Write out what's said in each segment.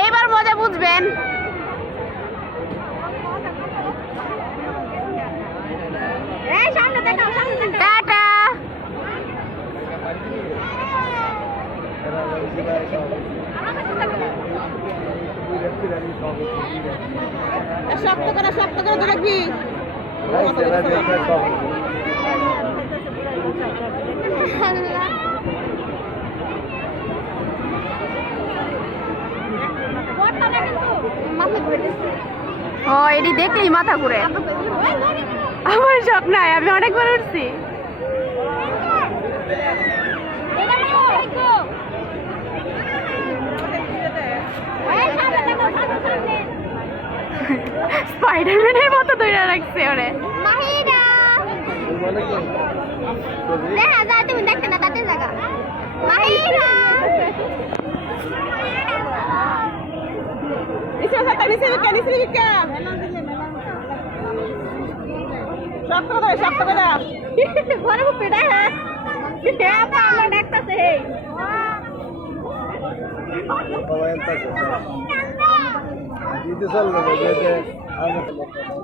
এইবার মজা বুঝবেন। টাটা। শক্ত করে শক্ত করে রাখবি ও, এটি দেখলেই মাথা ঘুরে। আমার শখ নাই, আমি অনেকবার উঠছি। স্পাইডারম্যানের মতো ধরে রাখছে ওরে।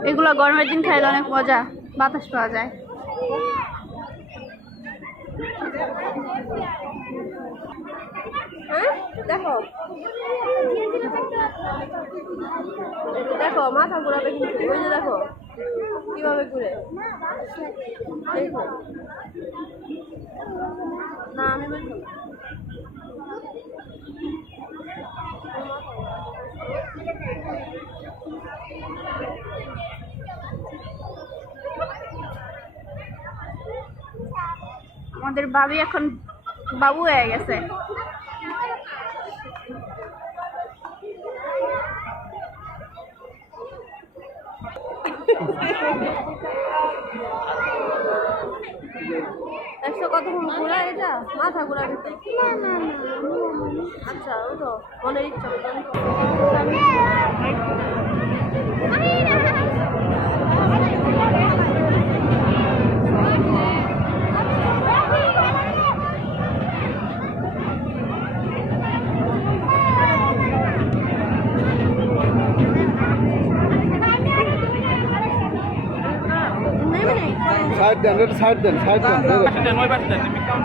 এগুলো গরমের দিন খাইলে অনেক মজা বাতাস পাওয়া যায়। হ্যাঁ? দেখো। দেখো, মাথা ঘুরাবে কিন্তু। ওই যে দেখো, কীভাবে ঘুরে? দেখো। না, আমি বলছি আমাদের বাবি এখন বাবু হয়ে গেছে। একশো কতক্ষণ ঘোরা এটা? মাথা ঘুরাবে তো। আচ্ছা ওই তো মনের ইচ্ছা সাইড দেন এটা সাইড দেন সাইড দেন সে পাইছো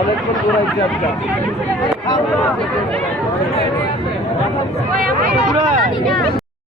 অনেকক্ষণ ঘুরাইছে আচ্ছা